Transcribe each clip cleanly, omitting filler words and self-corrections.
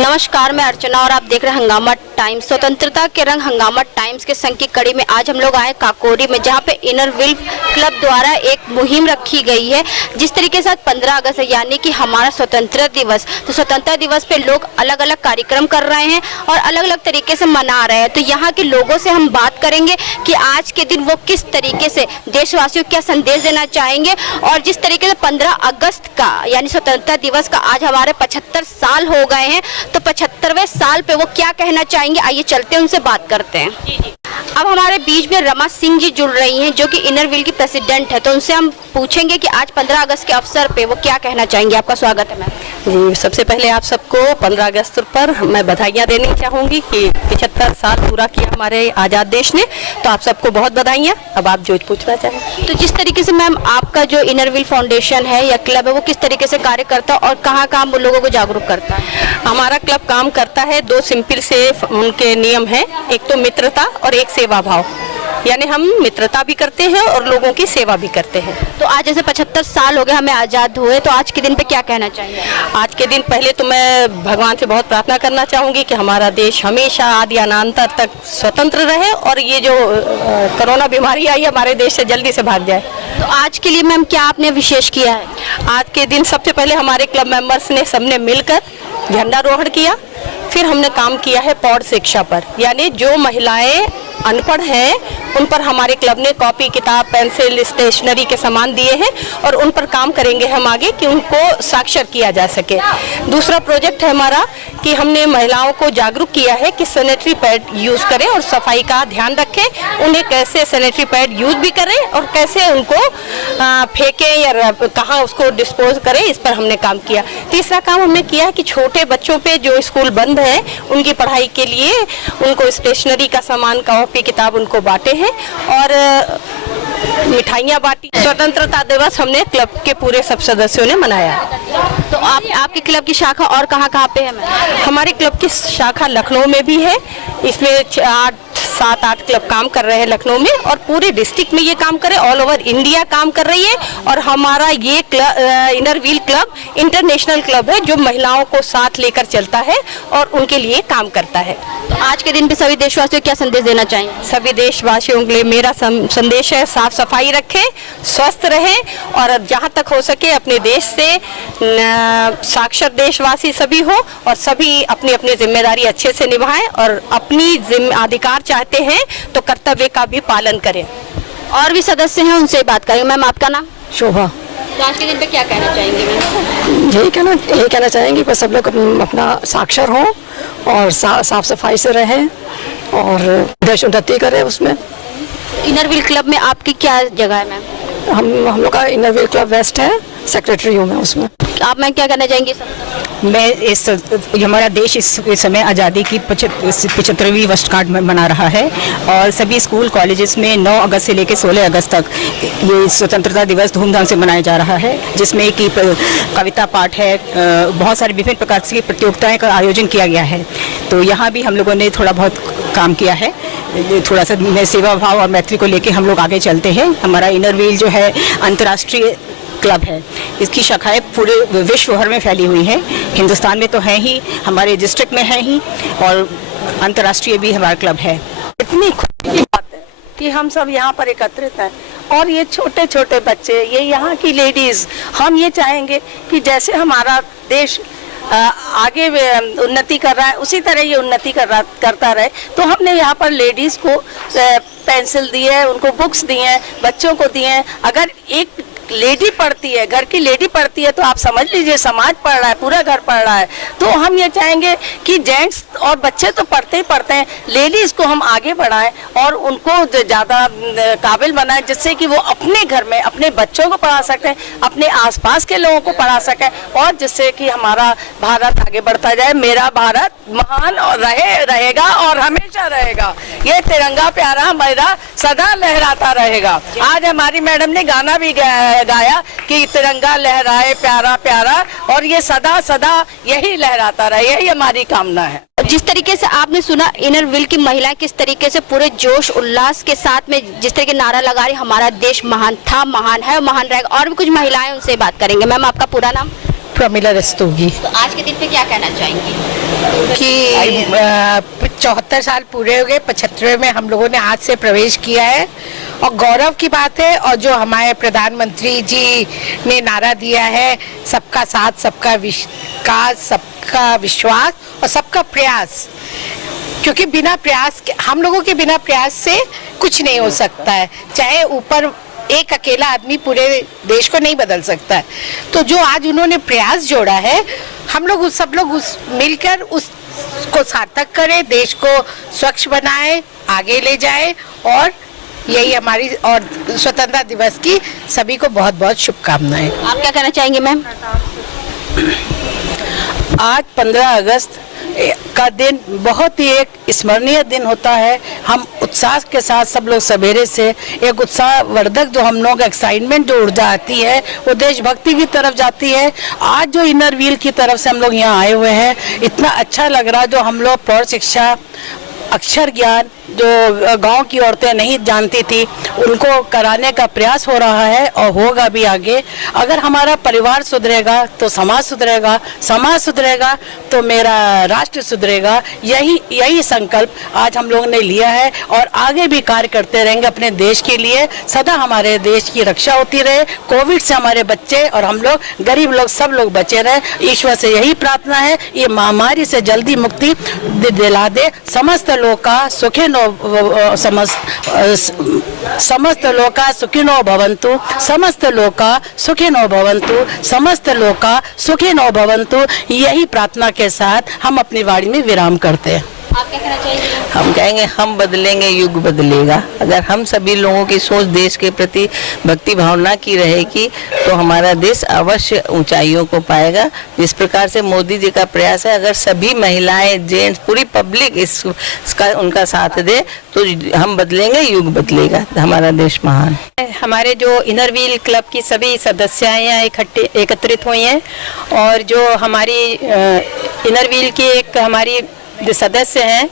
नमस्कार, मैं अर्चना और आप देख रहे हैं हंगामा टाइम्स। स्वतंत्रता के रंग हंगामा टाइम्स के संग की कड़ी में आज हम लोग आए काकोरी में, जहां पे इनर व्हील क्लब द्वारा एक मुहिम रखी गई है। जिस तरीके से 15 अगस्त है यानी कि हमारा स्वतंत्रता दिवस, तो स्वतंत्रता दिवस पे लोग अलग अलग कार्यक्रम कर रहे हैं और अलग अलग तरीके से मना रहे हैं। तो यहाँ के लोगों से हम बात करेंगे कि आज के दिन वो किस तरीके से देशवासियों को क्या संदेश देना चाहेंगे, और जिस तरीके से 15 अगस्त का यानी स्वतंत्रता दिवस का आज हमारे 75 साल हो गए हैं, तो 75वें साल पे वो क्या कहना चाहेंगे, आइए चलते हैं उनसे बात करते हैं। जी। अब हमारे बीच में रमा सिंह जी जुड़ रही हैं, जो कि इनर व्हील की प्रेसिडेंट है, तो उनसे हम पूछेंगे कि आज 15 अगस्त के अवसर पे वो क्या कहना चाहेंगे। आपका स्वागत है मैम। जी, सबसे पहले आप सबको 15 अगस्त पर मैं बधाइयाँ देनी चाहूँगी कि 75 साल पूरा किया हमारे आज़ाद देश ने, तो आप सबको बहुत बधाइयाँ। अब आप जो पूछना चाहें। तो जिस तरीके से मैम आपका जो इनर व्हील फाउंडेशन है या क्लब है, वो किस तरीके से कार्य करता है और कहाँ कहाँ वो लोगों को जागरूक करता है? हमारा क्लब काम करता है, 2 सिंपल से उनके नियम हैं, एक तो मित्रता और एक सेवा भाव। यानी हम मित्रता भी करते हैं और लोगों की सेवा भी करते हैं। तो आज जैसे 75 साल हो गए हमें आज़ाद हुए, तो आज के दिन पे क्या कहना चाहिए? आज के दिन पहले तो मैं भगवान से बहुत प्रार्थना करना चाहूँगी कि हमारा देश हमेशा आदि अनांतर तक स्वतंत्र रहे और ये जो कोरोना बीमारी आई हमारे देश से जल्दी से भाग जाए। तो आज के लिए मैम क्या आपने विशेष किया है? आज के दिन सबसे पहले हमारे क्लब मेंबर्स ने सबने मिलकर झंडारोहण किया, फिर हमने काम किया है पौध शिक्षा पर, यानी जो महिलाएं अनपढ़ हैं उन पर हमारे क्लब ने कॉपी, किताब, पेंसिल, स्टेशनरी के सामान दिए हैं और उन पर काम करेंगे हम आगे कि उनको साक्षर किया जा सके। दूसरा प्रोजेक्ट है हमारा कि हमने महिलाओं को जागरूक किया है कि सैनिटरी पैड यूज़ करें और सफाई का ध्यान रखें, उन्हें कैसे सैनिटरी पैड यूज़ भी करें और कैसे उनको फेंकें या कहाँ उसको डिस्पोज करें, इस पर हमने काम किया। तीसरा काम हमने किया है कि छोटे बच्चों पे जो स्कूल बंद है उनकी पढ़ाई के लिए उनको स्टेशनरी का सामान, कॉपी, किताब उनको बांटे हैं और मिठाइयाँ बांटी। स्वतंत्रता दिवस हमने क्लब के पूरे सब सदस्यों ने मनाया। तो आपके क्लब की शाखा और कहाँ पे है मैम? हमारे क्लब की शाखा लखनऊ में भी है, इसमें 7-8 क्लब काम कर रहे हैं लखनऊ में और पूरे डिस्ट्रिक्ट में ये काम करे, ऑल ओवर इंडिया काम कर रही है। और हमारा ये inner wheel club international club है जो महिलाओं को साथ लेकर चलता है और उनके लिए काम करता है। तो आज के दिन पे सभी देशवासियों को क्या संदेश देना चाहेंगे? सभी देशवासियों के लिए मेरा संदेश है, साफ सफाई रखें, स्वस्थ रहें और जहाँ तक हो सके अपने देश से साक्षर देशवासी सभी हो और सभी अपनी अपनी जिम्मेदारी अच्छे से निभाएं और अपनी अधिकार चाहते हैं तो कर्तव्य का भी पालन करें। और भी सदस्य हैं, उनसे बात करेंगे। मैम आपका नाम? शोभा। तो आज के दिन पे क्या कहना चाहेंगे मैम? यही कहना चाहेंगे कि सब लोग अपना साक्षर हो और साफ सफाई से रहें और देश उन्नति करें। उसमें इनर व्हील क्लब में आपकी क्या जगह है मैम? हम लोग का इनर व्हील क्लब वेस्ट है, सेक्रेटरी हूँ मैं उसमें। आप मैं क्या कहना चाहेंगे? मैं हमारा देश इस समय आज़ादी की 75वीं वर्षगांठ मना रहा है और सभी स्कूल कॉलेजेस में 9 अगस्त से लेकर 16 अगस्त तक ये स्वतंत्रता दिवस धूमधाम से मनाया जा रहा है, जिसमें कि कविता पाठ है, बहुत सारी विभिन्न प्रकार की प्रतियोगिताएं का आयोजन किया गया है। तो यहाँ भी हम लोगों ने थोड़ा बहुत काम किया है, थोड़ा सा सेवा भाव और मैत्री को लेकर हम लोग आगे चलते हैं। हमारा इनर व्हील जो है अंतर्राष्ट्रीय क्लब है, इसकी शाखाएं पूरे विश्व भर में फैली हुई हैं, हिंदुस्तान में तो है ही, हमारे डिस्ट्रिक्ट में है ही और अंतर्राष्ट्रीय भी हमारा क्लब है। इतनी खुशी की बात है कि हम सब यहाँ पर एकत्रित हैं और ये छोटे छोटे बच्चे, ये यहाँ की लेडीज, हम ये चाहेंगे कि जैसे हमारा देश आगे उन्नति कर रहा है उसी तरह ये उन्नति करता रहे। तो हमने यहाँ पर लेडीज को पेंसिल दी है, उनको बुक्स दी हैं, बच्चों को दिए हैं। अगर एक लेडी पढ़ती है, घर की लेडी पढ़ती है, तो आप समझ लीजिए समाज पढ़ रहा है, पूरा घर पढ़ रहा है। तो हम ये चाहेंगे कि जेंट्स और बच्चे तो पढ़ते ही पढ़ते हैं, लेडीज़ को हम आगे बढ़ाएं और उनको ज़्यादा काबिल बनाएं, जिससे कि वो अपने घर में अपने बच्चों को पढ़ा सकें, अपने आसपास के लोगों को पढ़ा सकें और जिससे कि हमारा भारत आगे बढ़ता जाए। मेरा भारत महान और रहेगा और हमेशा रहेगा। ये तिरंगा प्यारा मेरा सदा लहराता रहेगा। आज हमारी मैडम ने गाना भी गाया है, गाया कि तिरंगा लहराए प्यारा प्यारा, और ये सदा सदा यही लहराता रहे, यही हमारी कामना है। जिस तरीके से आपने सुना इनर व्हील की महिलाएं किस तरीके से पूरे जोश उल्लास के साथ में जिस तरीके नारा लगा रही, हमारा देश महान था, महान है और महान रहेगा। और भी कुछ महिलाएं उनसे बात करेंगे। मैम, आपका पूरा नाम? प्रमिला रस्तोगी। तो आज के दिन पे क्या कहना चाहेंगी? कि 74 साल पूरे हो गए, 75वें में हम लोगों ने आज से प्रवेश किया है और गौरव की बात है। और जो हमारे प्रधानमंत्री जी ने नारा दिया है, सबका साथ, सबका विकास, सबका विश्वास और सबका प्रयास, क्योंकि बिना प्रयास के, हम लोगों के बिना प्रयास से कुछ नहीं हो सकता है। चाहे ऊपर एक अकेला आदमी पूरे देश को नहीं बदल सकता है। तो जो आज उन्होंने प्रयास जोड़ा है, हम लोग सब लोग मिलकर उसको सार्थक करें, देश को स्वच्छ बनाए, आगे ले जाए। और यही हमारी और स्वतंत्रता दिवस की सभी को बहुत बहुत शुभकामनाएं। आप क्या कहना चाहेंगे मैम? आज 15 अगस्त का दिन बहुत ही एक स्मरणीय दिन होता है। हम उत्साह के साथ सब लोग सवेरे से एक उत्साहवर्धक जो हम लोग एक्साइटमेंट जो ऊर्जा आती है वो देशभक्ति की तरफ जाती है। आज जो इनर व्हील की तरफ से हम लोग यहाँ आए हुए हैं, इतना अच्छा लग रहा है। जो हम लोग प्रौढ़ शिक्षा, अक्षर ज्ञान जो गांव की औरतें नहीं जानती थी, उनको कराने का प्रयास हो रहा है और होगा भी आगे। अगर हमारा परिवार सुधरेगा तो समाज सुधरेगा, समाज सुधरेगा तो मेरा राष्ट्र सुधरेगा। यही संकल्प आज हम लोगों ने लिया है और आगे भी कार्य करते रहेंगे अपने देश के लिए। सदा हमारे देश की रक्षा होती रहे, कोविड से हमारे बच्चे और हम लोग गरीब लोग सब लोग बचे रहे। ईश्वर से यही प्रार्थना है, ये महामारी से जल्दी मुक्ति दिला दे। समस्त लोग का सुखिनो समस्त लोका सुखिनो भवन्तु, समस्त लोका सुखिनो भवन्तु, समस्त लोका सुखिनो भवन्तु। यही प्रार्थना के साथ हम अपनी वाणी में विराम करते हैं। आप क्या कहना चाहिए? हम कहेंगे हम बदलेंगे, युग बदलेगा। अगर हम सभी लोगों की सोच देश के प्रति भक्ति भावना की रहेगी तो हमारा देश अवश्य ऊंचाइयों को पाएगा। जिस प्रकार से मोदी जी का प्रयास है, अगर सभी महिलाएं, जेंट्स, पूरी पब्लिक इसका उनका साथ दे तो हम बदलेंगे, युग बदलेगा, हमारा देश महान। हमारे जो इनर व्हील क्लब की सभी सदस्याएं यहाँ एकत्रित हुई हैं और जो हमारी इनर व्हील की एक हमारी जो सदस्य हैं,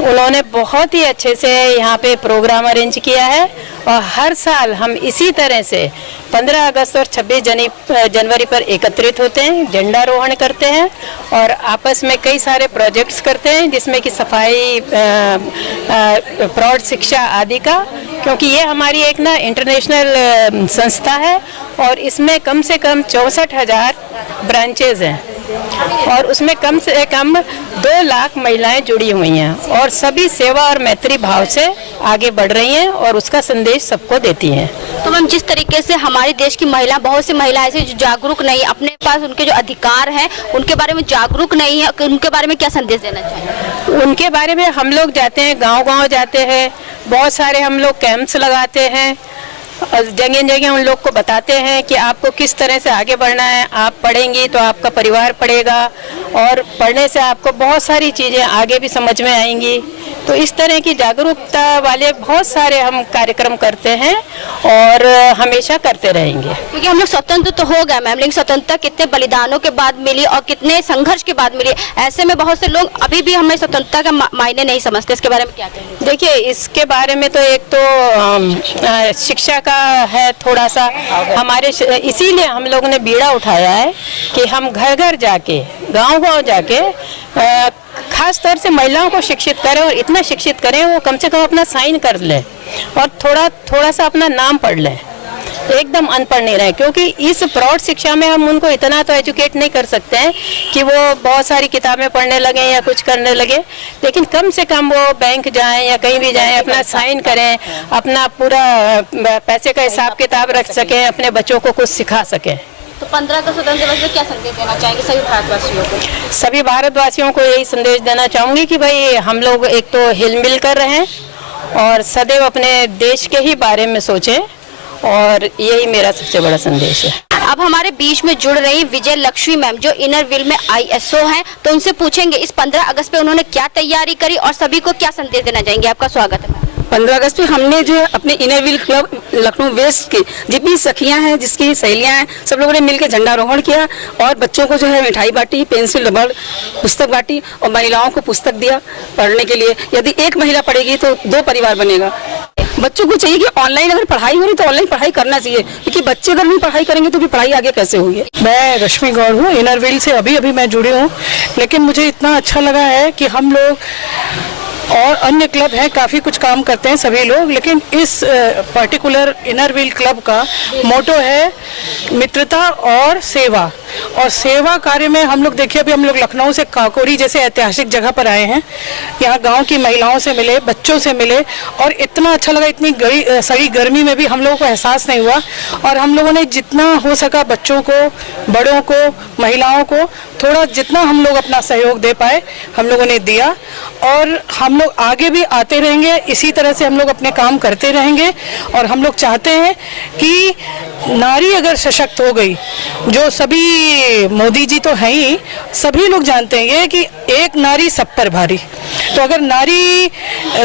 उन्होंने बहुत ही अच्छे से यहाँ पे प्रोग्राम अरेंज किया है। और हर साल हम इसी तरह से 15 अगस्त और 26 जनवरी पर एकत्रित होते हैं, झंडारोहण करते हैं और आपस में कई सारे प्रोजेक्ट्स करते हैं, जिसमें कि सफाई, प्रौढ़ शिक्षा आदि का। क्योंकि ये हमारी एक ना इंटरनेशनल संस्था है और इसमें कम से कम 64,000 ब्रांचेज हैं और उसमें कम से कम 2 लाख महिलाएं जुड़ी हुई हैं और सभी सेवा और मैत्री भाव से आगे बढ़ रही हैं और उसका संदेश सबको देती हैं। तो मैम, जिस तरीके से हमारे देश की महिला, बहुत सी महिलाएं ऐसी जो जागरूक नहीं, अपने पास उनके जो अधिकार हैं उनके बारे में जागरूक नहीं है, उनके बारे में क्या संदेश देना चाहिए? उनके बारे में हम लोग जाते हैं, गांव-गांव जाते हैं, बहुत सारे हम लोग कैंप्स लगाते हैं और जगह जगह उन लोग को बताते हैं कि आपको किस तरह से आगे बढ़ना है। आप पढ़ेंगी तो आपका परिवार पढ़ेगा और पढ़ने से आपको बहुत सारी चीज़ें आगे भी समझ में आएंगी। तो इस तरह की जागरूकता वाले बहुत सारे हम कार्यक्रम करते हैं और हमेशा करते रहेंगे। क्योंकि हम लोग स्वतंत्र तो हो गए मैम, लेकिन स्वतंत्रता कितने बलिदानों के बाद मिली और कितने संघर्ष के बाद मिली। ऐसे में बहुत से लोग अभी भी हमें स्वतंत्रता का मायने नहीं समझते। इसके बारे में क्या कहेंगे? देखिए, इसके बारे में तो एक तो शिक्षा का है थोड़ा सा हमारे, इसीलिए हम लोगों ने बीड़ा उठाया है कि हम घर घर जाके, गांव-गांव जाके खास तौर से महिलाओं को शिक्षित करें और इतना शिक्षित करें वो कम से कम अपना साइन कर ले और थोड़ा सा अपना नाम पढ़ ले, एकदम अनपढ़ नहीं रहे। क्योंकि इस प्रौढ़ शिक्षा में हम उनको इतना तो एजुकेट नहीं कर सकते हैं कि वो बहुत सारी किताबें पढ़ने लगे या कुछ करने लगे, लेकिन कम से कम वो बैंक जाएं या कहीं भी जाएं, अपना साइन करें, अपना पूरा पैसे का हिसाब किताब रख सकें, अपने बच्चों को कुछ सिखा सकें। तो 15 का स्वतंत्रता दिवस में क्या संदेश देना चाहेंगे सभी भारतवासियों को? सभी भारतवासियों को यही संदेश देना चाहूँगी कि भाई हम लोग एक तो हिल-मिल कर रहें और सदैव अपने देश के ही बारे में सोचें और यही मेरा सबसे बड़ा संदेश है। अब हमारे बीच में जुड़ रही विजय लक्ष्मी मैम जो इनर व्हील में ISO हैं, तो उनसे पूछेंगे इस 15 अगस्त पे उन्होंने क्या तैयारी करी और सभी को क्या संदेश देना चाहेंगे। आपका स्वागत है मैम। 15 अगस्त पे हमने जो है अपने inner wheel club Lucknow west की जितनी सखियां हैं, जिसकी सहेलियां हैं, सब लोगों ने मिलकर झंडारोहण किया और बच्चों को जो है मिठाई बांटी, पेंसिल रबड़ पुस्तक बांटी और महिलाओं को पुस्तक दिया पढ़ने के लिए। यदि एक महिला पढ़ेगी तो 2 परिवार बनेगा। बच्चों को चाहिए कि ऑनलाइन अगर पढ़ाई हो रही तो ऑनलाइन पढ़ाई करना चाहिए, क्योंकि बच्चे अगर नहीं पढ़ाई करेंगे तो भी पढ़ाई आगे कैसे होगी। मैं रश्मि गौड़ हूँ, इनर व्हील से अभी मैं जुड़ी हूँ, लेकिन मुझे इतना अच्छा लगा है कि हम लोग और अन्य क्लब हैं, काफ़ी कुछ काम करते हैं सभी लोग, लेकिन इस पर्टिकुलर इनर व्हील क्लब का मोटो है मित्रता और सेवा। और सेवा कार्य में हम लोग देखिए, अभी हम लोग लखनऊ से काकोरी जैसे ऐतिहासिक जगह पर आए हैं। यहाँ गांव की महिलाओं से मिले, बच्चों से मिले और इतना अच्छा लगा। इतनी सड़ी गर्मी में भी हम लोगों को एहसास नहीं हुआ और हम लोगों ने जितना हो सका बच्चों को, बड़ों को, महिलाओं को थोड़ा जितना हम लोग अपना सहयोग दे पाए हम लोगों ने दिया। और हम लोग आगे भी आते रहेंगे, इसी तरह से हम लोग अपने काम करते रहेंगे। और हम लोग चाहते हैं कि नारी अगर सशक्त हो गई, जो सभी मोदी जी तो हैं ही, सभी लोग जानते हैं ये कि एक नारी सब पर भारी। तो अगर नारी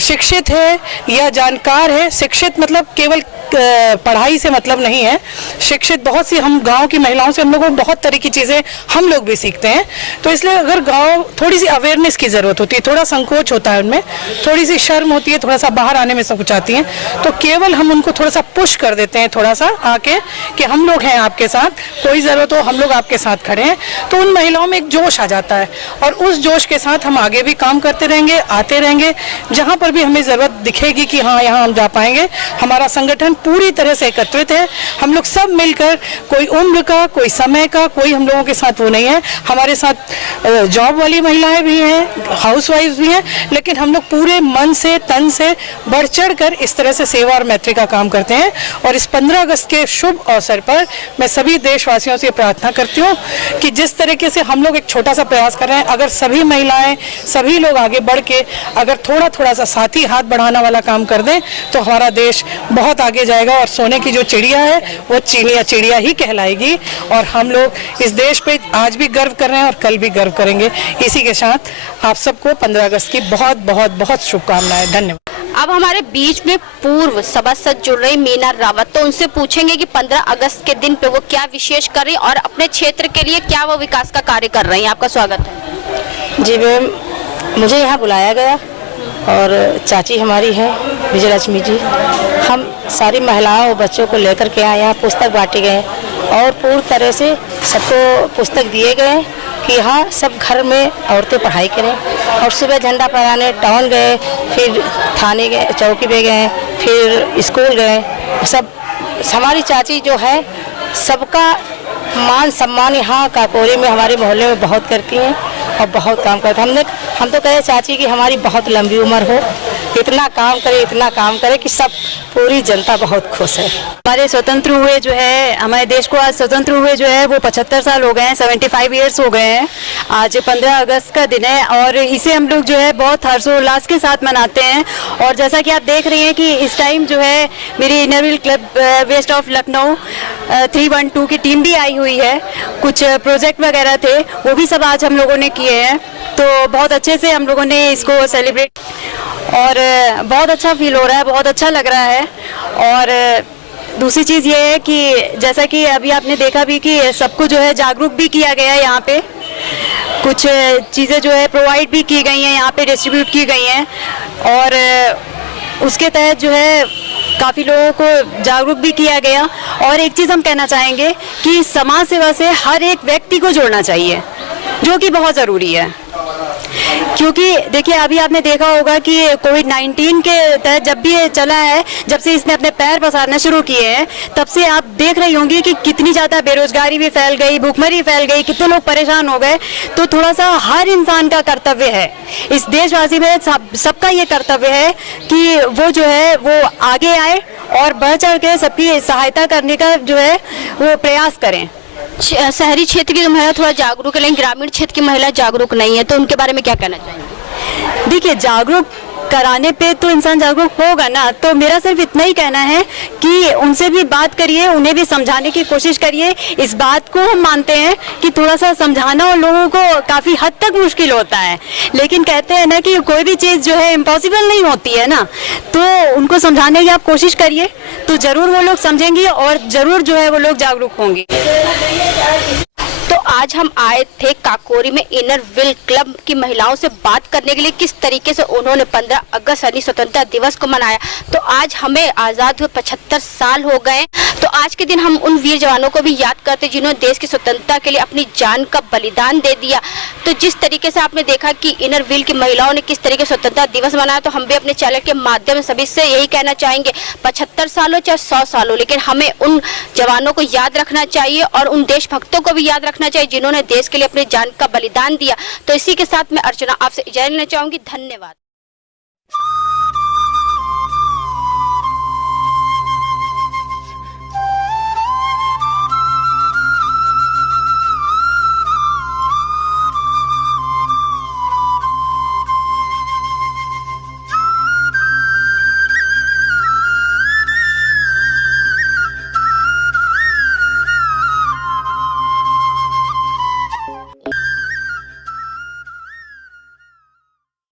शिक्षित है या जानकार है, शिक्षित मतलब केवल पढ़ाई से मतलब नहीं है, शिक्षित बहुत सी हम गांव की महिलाओं से हम लोगों को बहुत तरह की चीज़ें हम लोग भी सीखते हैं। तो इसलिए अगर गांव थोड़ी सी अवेयरनेस की ज़रूरत होती है, थोड़ा संकोच होता है उनमें, थोड़ी सी शर्म होती है, थोड़ा सा बाहर आने में संकोचाती हैं, तो केवल हम उनको थोड़ा सा पुश कर देते हैं, थोड़ा सा आके कि हम लोग हैं आपके साथ, कोई ज़रूरत हो हम लोग आपके साथ खड़े हैं। तो उन महिलाओं में एक जोश आ जाता है और उस जोश के साथ हम आगे भी काम करते रहेंगे, आते रहेंगे। जहाँ पर भी हमें ज़रूरत दिखेगी कि हाँ यहाँ हम जा पाएंगे, हमारा संगठन पूरी तरह से एकत्रित है। हम लोग सब मिलकर, कोई उम्र का, कोई समय का, कोई हम लोगों के साथ वो नहीं है। हमारे साथ जॉब वाली महिलाएं भी हैं, हाउसवाइफ भी हैं, लेकिन हम लोग पूरे मन से, तन से बढ़ चढ़ कर इस तरह से सेवा और मैत्री का काम करते हैं। और इस 15 अगस्त के शुभ अवसर पर मैं सभी देशवासियों से प्रार्थना करती हूँ कि जिस तरीके से हम लोग एक छोटा सा प्रयास कर रहे हैं, अगर सभी महिलाएं, सभी लोग आगे बढ़ के अगर थोड़ा सा साथी हाथ बढ़ाना वाला काम कर दें तो हमारा देश बहुत आगे जाएगा और सोने की जो चिड़िया है वो चिड़िया ही कहलाएगी। और हम लोग इस देश पे आज भी गर्व कर रहे हैं और कल भी गर्व करेंगे। इसी के साथ आप सबको 15 अगस्त की बहुत बहुत बहुत शुभकामनाएं। धन्यवाद। अब हमारे बीच में पूर्व सभासद जुड़ रही मीना रावत, तो उनसे पूछेंगे कि 15 अगस्त के दिन पे वो क्या विशेष कर रही और अपने क्षेत्र के लिए क्या वो विकास का कार्य कर रही हैं। आपका स्वागत है। जी मैम, मुझे यहाँ बुलाया गया और चाची हमारी हैं विजयलक्ष्मी जी, हम सारी महिलाओं और बच्चों को लेकर के आए। यहाँ पुस्तक बांटे गए और पूरी तरह से सबको पुस्तक दिए गए कि हाँ सब घर में औरतें पढ़ाई करें। और सुबह झंडा फहराने टाउन गए, फिर थाने गए, चौकी पे गए, फिर स्कूल गए। सब हमारी चाची जो है सबका मान सम्मान यहाँ काकोरी में हमारे मोहल्ले में बहुत करती हैं और बहुत काम करते हैं। हम तो कहे चाची कि हमारी बहुत लंबी उम्र हो, इतना काम करे कि सब पूरी जनता बहुत खुश है। हमारे स्वतंत्र हुए जो है, हमारे देश को आज स्वतंत्र हुए जो है वो 75 साल हो गए हैं, 75 ईयर्स हो गए हैं। आज 15 अगस्त का दिन है और इसे हम लोग जो है बहुत हर्षोल्लास के साथ मनाते हैं। और जैसा कि आप देख रही हैं कि इस टाइम जो है मेरी inner wheel club west of Lucknow 312 की टीम भी आई हुई है। कुछ प्रोजेक्ट वगैरह थे वो भी सब आज हम लोगों ने किए हैं, तो बहुत अच्छे से हम लोगों ने इसको सेलिब्रेट और बहुत अच्छा फील हो रहा है, बहुत अच्छा लग रहा है। और दूसरी चीज़ ये है कि जैसा कि अभी आपने देखा भी कि सबको जो है जागरूक भी किया गया है। यहाँ पे कुछ चीज़ें जो है प्रोवाइड भी की गई हैं, यहाँ पे डिस्ट्रीब्यूट की गई हैं और उसके तहत जो है काफ़ी लोगों को जागरूक भी किया गया। और एक चीज़ हम कहना चाहेंगे कि समाज सेवा से हर एक व्यक्ति को जोड़ना चाहिए, जो कि बहुत ज़रूरी है। क्योंकि देखिए अभी आपने देखा होगा कि कोविड-19 के तहत जब भी ये चला है, जब से इसने अपने पैर पसारना शुरू किए हैं, तब से आप देख रही होंगी कि कितनी ज़्यादा बेरोजगारी भी फैल गई, भूखमरी फैल गई, कितने लोग परेशान हो गए। तो थोड़ा सा हर इंसान का कर्तव्य है, इस देशवासी में सबका ये कर्तव्य है कि वो जो है वो आगे आए और बढ़ चढ़ के सबकी सहायता करने का जो है वो प्रयास करें। शहरी क्षेत्र की महिला थोड़ा जागरूक है, लेकिन ग्रामीण क्षेत्र की महिला जागरूक नहीं है, तो उनके बारे में क्या कहना चाहेंगे? देखिए जागरूक कराने पे तो इंसान जागरूक होगा ना। तो मेरा सिर्फ इतना ही कहना है कि उनसे भी बात करिए, उन्हें भी समझाने की कोशिश करिए। इस बात को हम मानते हैं कि थोड़ा सा समझाना उन लोगों को काफ़ी हद तक मुश्किल होता है, लेकिन कहते हैं ना कि कोई भी चीज़ जो है इम्पॉसिबल नहीं होती है ना। तो उनको समझाने की आप कोशिश करिए तो ज़रूर वो लोग समझेंगे और ज़रूर जो है वो लोग जागरूक होंगे। तो आज हम आए थे काकोरी में इनर व्हील क्लब की महिलाओं से बात करने के लिए, किस तरीके से उन्होंने 15 अगस्त यानी स्वतंत्रता दिवस को मनाया। तो आज हमें आज़ाद हुए 75 साल हो गए। तो आज के दिन हम उन वीर जवानों को भी याद करते जिन्होंने देश की स्वतंत्रता के लिए अपनी जान का बलिदान दे दिया। तो जिस तरीके से आपने देखा कि इनर व्हील की महिलाओं ने किस तरीके से स्वतंत्रता दिवस मनाया, तो हम भी अपने चैनल के माध्यम से सभी से यही कहना चाहेंगे, 75 साल हो चाहे 100 साल हो, लेकिन हमें उन जवानों को याद रखना चाहिए और उन देशभक्तों को भी याद रखना चाहिए जिन्होंने देश के लिए अपनी जान का बलिदान दिया। तो इसी के साथ मैं अर्चना आपसे इजाजत लेना चाहूंगी। धन्यवाद।